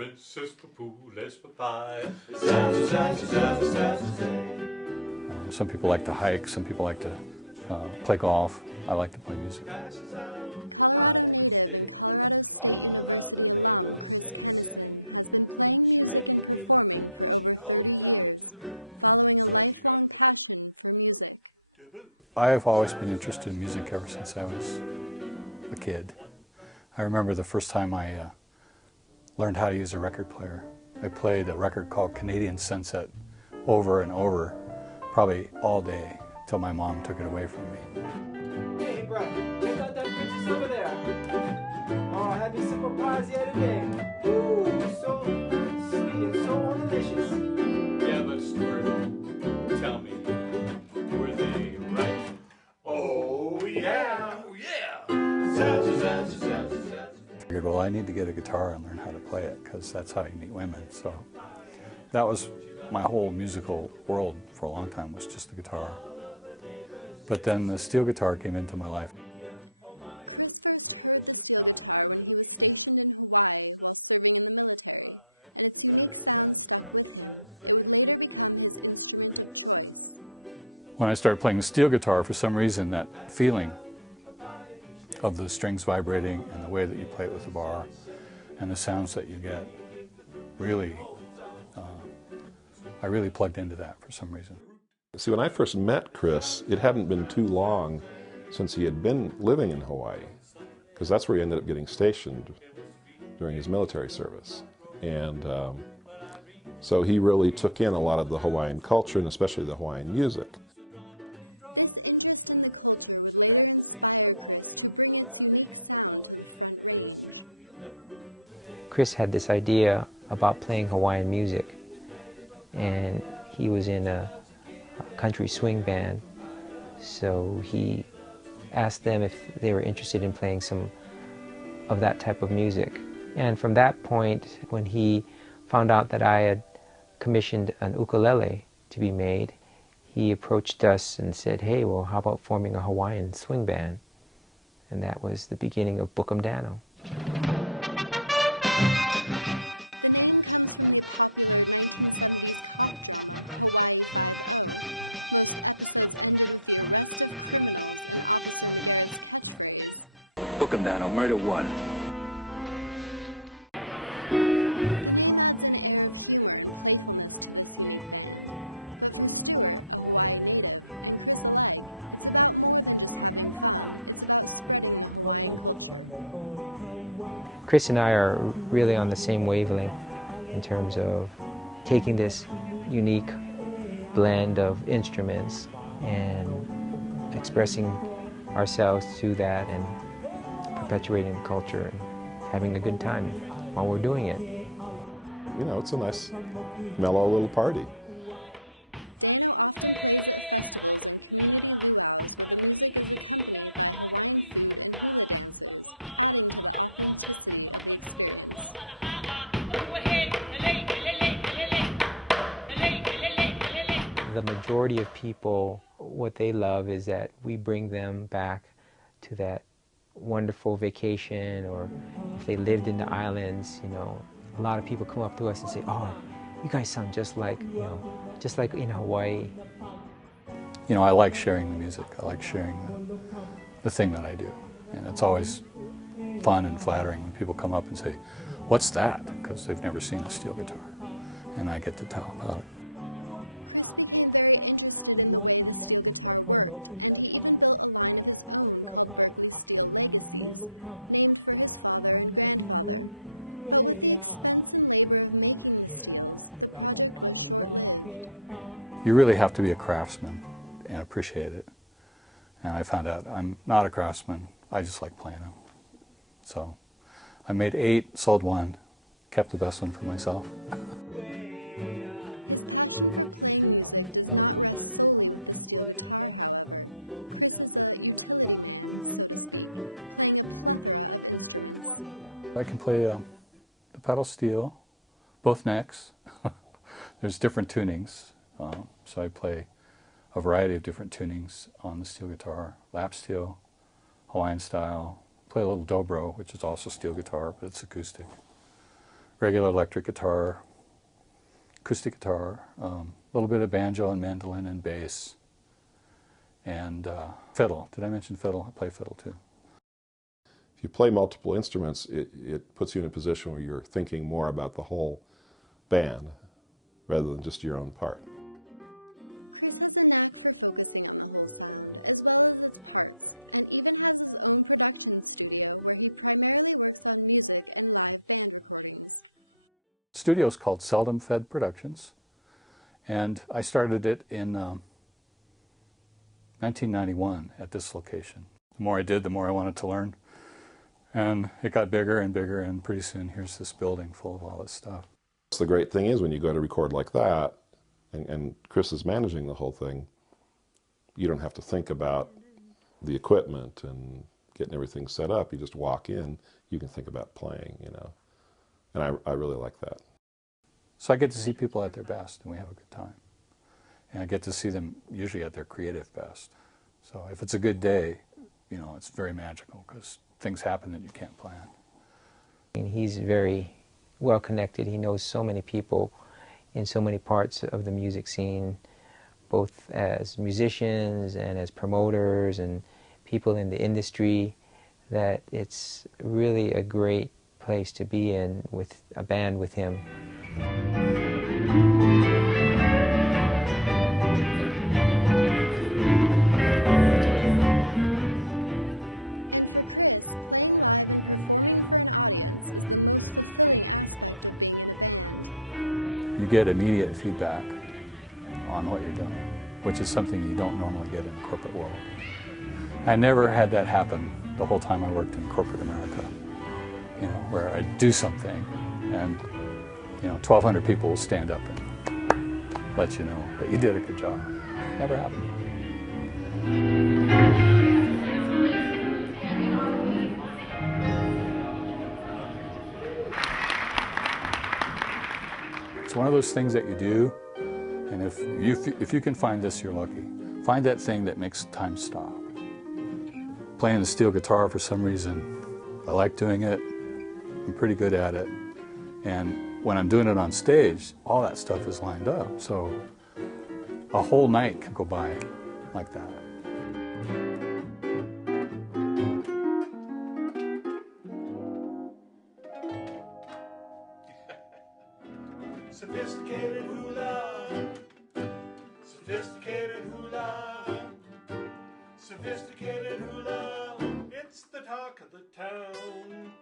Princess Papoulas Papaya. Some people like to hike, some people like to play golf. I like to play music. I have always been interested in music ever since I was a kid. I remember the first time I learned how to use a record player. I played a record called Canadian Sunset over and over, probably all day, till my mom took it away from me. Hey, bro, check out that princess over there. Oh, I had these simple pies the other day. Ooh, so sweet and so delicious. Yeah, but Stuart, tell me, were they right? Oh, yeah. Oh, yeah. I figured, well, I need to get a guitar and learn how to play it, because that's how you meet women. So that was my whole musical world for a long time, was just the guitar. But then the steel guitar came into my life. When I started playing the steel guitar, for some reason, that feeling of the strings vibrating and the way that you play it with the bar and the sounds that you get, really, I really plugged into that for some reason. See, when I first met Chris, it hadn't been too long since he had been living in Hawaii, because that's where he ended up getting stationed during his military service. And so he really took in a lot of the Hawaiian culture, and especially the Hawaiian music. Chris had this idea about playing Hawaiian music, and he was in a country swing band, so he asked them if they were interested in playing some of that type of music. And from that point, when he found out that I had commissioned an ukulele to be made, he approached us and said, hey, well, how about forming a Hawaiian swing band? And that was the beginning of Bookum Danno. Bookum Danno, Murder 1. Chris and I are really on the same wavelength in terms of taking this unique blend of instruments and expressing ourselves through that and perpetuating the culture and having a good time while we're doing it. You know, it's a nice, mellow little party. The majority of people, what they love is that we bring them back to that wonderful vacation, or if they lived in the islands, you know, a lot of people come up to us and say, oh, you guys sound just like, you know, just like in Hawaii. You know, I like sharing the music. I like sharing the thing that I do. And it's always fun and flattering when people come up and say, what's that? Because they've never seen a steel guitar. And I get to tell them about it. You really have to be a craftsman and appreciate it. And I found out I'm not a craftsman. I just like playing them. So I made 8, sold 1, kept the best one for myself. I can play the pedal steel, both necks. There's different tunings, so I play a variety of different tunings on the steel guitar. Lap steel, Hawaiian style, play a little dobro, which is also steel guitar, but it's acoustic. regular electric guitar, acoustic guitar, a little bit of banjo and mandolin and bass, and fiddle. Did I mention fiddle? I play fiddle too. If you play multiple instruments, it puts you in a position where you're thinking more about the whole band rather than just your own part. The studio's called Seldom Fed Productions, and I started it in 1991 at this location. The more I did, the more I wanted to learn. And it got bigger and bigger, and pretty soon here's this building full of all this stuff. The great thing is when you go to record like that, and Chris is managing the whole thing, you don't have to think about the equipment and getting everything set up. You just walk in, you can think about playing, you know. And I really like that. So I get to see people at their best, and we have a good time. And I get to see them usually at their creative best. So if it's a good day, you know, it's very magical because things happen that you can't plan. And he's very well connected. He knows so many people in so many parts of the music scene, both as musicians and as promoters and people in the industry, that it's really a great place to be in with a band with him. You get immediate feedback on what you're doing, which is something you don't normally get in the corporate world. I never had that happen the whole time I worked in corporate America, you know, where I do something and, you know, 1,200 people will stand up and let you know that you did a good job. Never happened. It's one of those things that you do, and if you can find this, you're lucky. Find that thing that makes time stop. Playing the steel guitar, for some reason, I like doing it. I'm pretty good at it. And when I'm doing it on stage, all that stuff is lined up. So a whole night can go by like that. Sophisticated hula, sophisticated hula, sophisticated hula, it's the talk of the town.